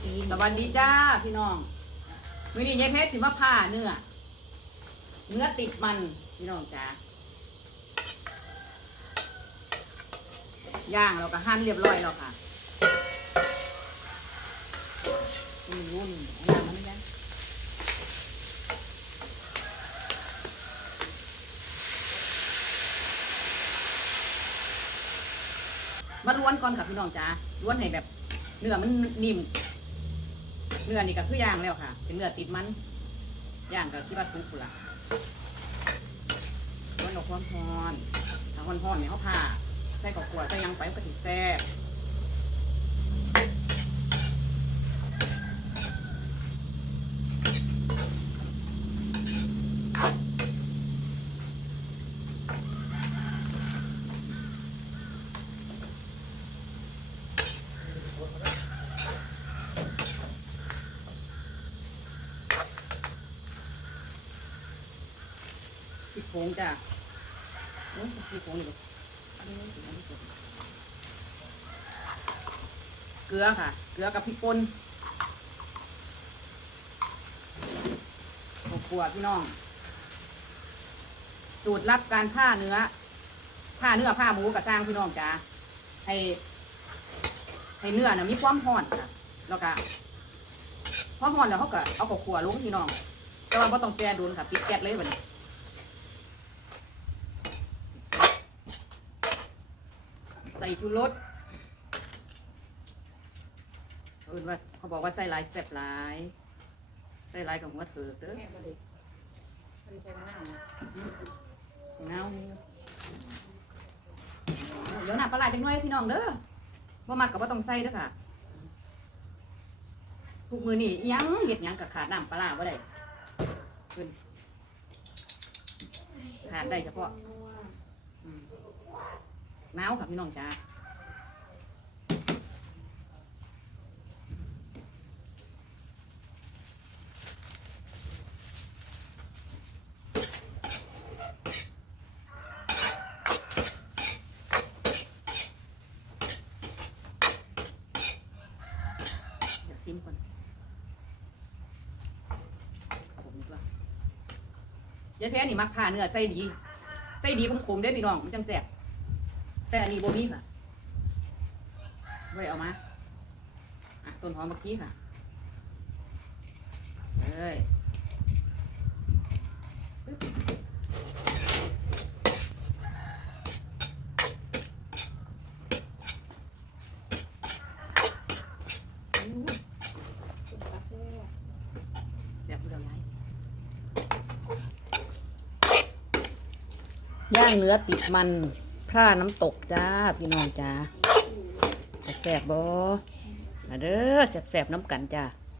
สวัสดีจ้าพี่น้องวันนี้ยายเพชรสิมาผ่าเนื้อ เนื้อติดมันพี่น้องจ้าย่างเราก็หั่นเรียบร้อยแล้วค่ะนี่วุ้นอาน้ำมันนี่นะมาล้วนก่อนค่ะพี่น้องจ้าล้วนให้แบบเนื้อมันนิ่ม เนื้อนี่ก็คือย่างแล้วค่ะ เป็นเนื้อติดมันย่างก็ที่ว่าสุกุละวันออกความร้อนถ้าร้อนร้อนเนี่ยเขาผ่าใส่กับขวดใส่ยังไปก็สิแซ่บ พริกโขงจ้ะโอ้ยพริกโขงนี่ลูกอันนี้ถึงอยู่เกลือค่ะ เกลือกับพริกป่นขวดพี่น้อง สูตรลับการผ้าเนื้อ ผ้าเนื้อผ้าหมูกับสร้างพี่น้องจ้าให้ให้เนื้อน่ะมีความห่อนค่ะ แล้วก็พอห่อนแล้วเขาก็เอากับขัวลงพี่น้องแต่ว่าไ่ต้องแช่โดนค่ะปิดแก๊สเลยบัดนี้ ส่ชูรสเขาเอิ้นว่าเขาบอกว่าใส่หลายแซ่บหลายใส่หลายกับหัวเถิกเด้อแม่บ่ได้บ่ได้ใส่มะนาวนะเงาเดี๋ยวหน้าปลาไหลจังหน่อยพี่น้องเด้อบ่มักกับว่าต้องใส่เด้อค่ะทุกมือนี่อิหยังเห็ดหยังกับขาดน้ำปลาร้าบ่ได้ขึ้นขาดได้เฉพาะอืมห นาวค่ะพี่น้องจ้าเดี๋ยวซิมก่อนผมกว่ายายแพ้นี่มักผ่าเนื้อใส่ดี ใส่ดีคมๆได้พี่น้องมันจังแซ่บ แต่อันนี้โบมีค่ะไม่เอามาอะต้นหอมบักชีค่ะเอ้ยปึ๊บอู้สุดปลาแซ่บเดี๋ยวพูดเอาไว้ย่างเนื้อติดมัน พร่าน้ำตกจ้า พี่น้องจ้าแสบบ่มาเด้อแสบๆน้ำกันจ้า